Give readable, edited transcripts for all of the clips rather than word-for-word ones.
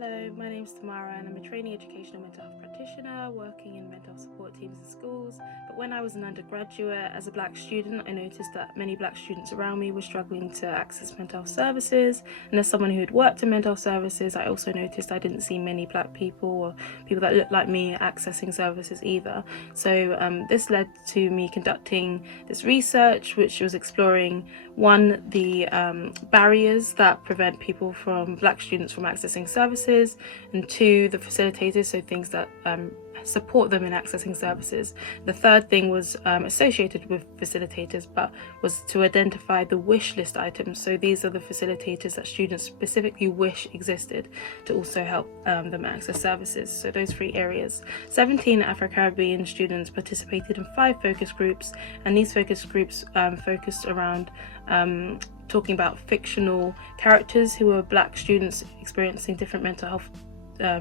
Hello, my name is Tamara and I'm a trainee educational mental health practitioner working in mental health support teams in schools. But when I was an undergraduate as a Black student, I noticed that many Black students around me were struggling to access mental health services. And as someone who had worked in mental health services, I also noticed I didn't see many Black people or people that looked like me accessing services either. So this led to me conducting this research, which was exploring the barriers that prevent people from Black students from accessing services, and two, the facilitators, so things that support them in accessing services. The third thing was associated with facilitators, but was to identify the wish list items. So these are the facilitators that students specifically wish existed to also help them access services. So those three areas. 17 Afro-Caribbean students participated in 5 focus groups, and these focus groups focused around talking about fictional characters who were Black students experiencing different mental health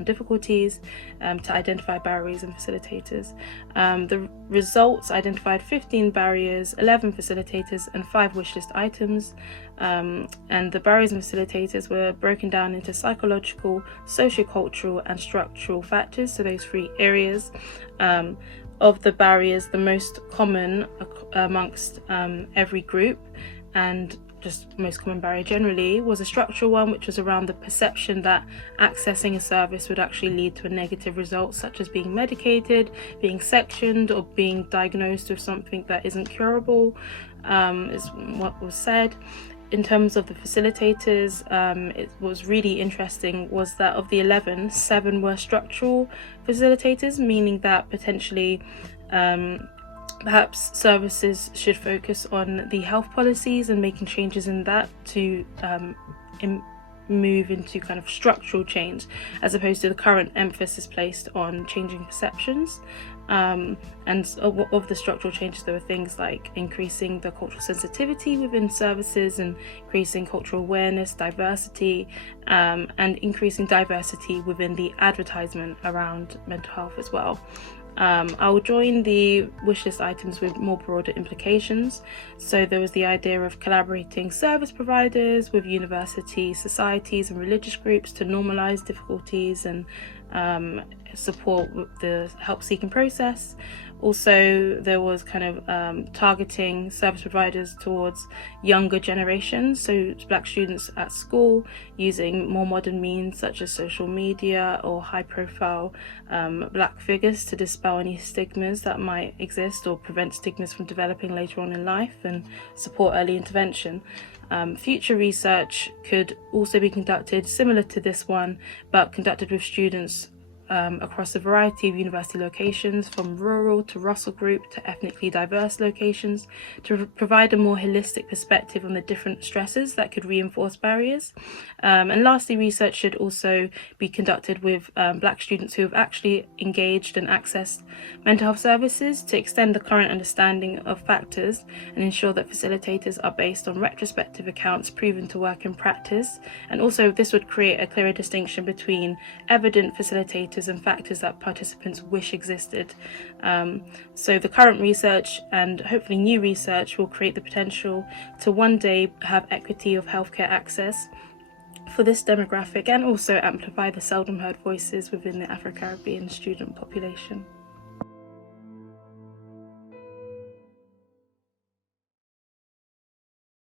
difficulties, to identify barriers and facilitators. The results identified 15 barriers, 11 facilitators, and 5 wishlist items. And the barriers and facilitators were broken down into psychological, sociocultural, and structural factors, so those 3 areas. Of the barriers, the most common amongst every group, and just most common barrier generally, was a structural one, which was around the perception that accessing a service would actually lead to a negative result, such as being medicated, being sectioned, or being diagnosed with something that isn't curable, is what was said. In terms of the facilitators, it was really interesting was that of the 11, 7 were structural facilitators, meaning that potentially perhaps services should focus on the health policies and making changes in that to move into kind of structural change, as opposed to the current emphasis placed on changing perceptions. And of the structural changes, there were things like increasing the cultural sensitivity within services, and increasing cultural awareness, diversity, and increasing diversity within the advertisement around mental health as well. I'll join the wishlist items with more broader implications. So there was the idea of collaborating service providers with university, societies, and religious groups to normalize difficulties and support the help-seeking process. Also, there was kind of targeting service providers towards younger generations, so Black students at school using more modern means such as social media or high-profile Black figures to dispel any stigmas that might exist or prevent stigmas from developing later on in life and support early intervention. Future research could also be conducted similar to this one, but conducted with students across a variety of university locations, from rural to Russell Group to ethnically diverse locations, to provide a more holistic perspective on the different stresses that could reinforce barriers. And lastly, research should also be conducted with Black students who have actually engaged and accessed mental health services to extend the current understanding of factors and ensure that facilitators are based on retrospective accounts proven to work in practice. And also this would create a clearer distinction between evident facilitators and factors that participants wish existed. So the current research and hopefully new research will create the potential to one day have equity of healthcare access for this demographic, and also amplify the seldom heard voices within the Afro-Caribbean student population.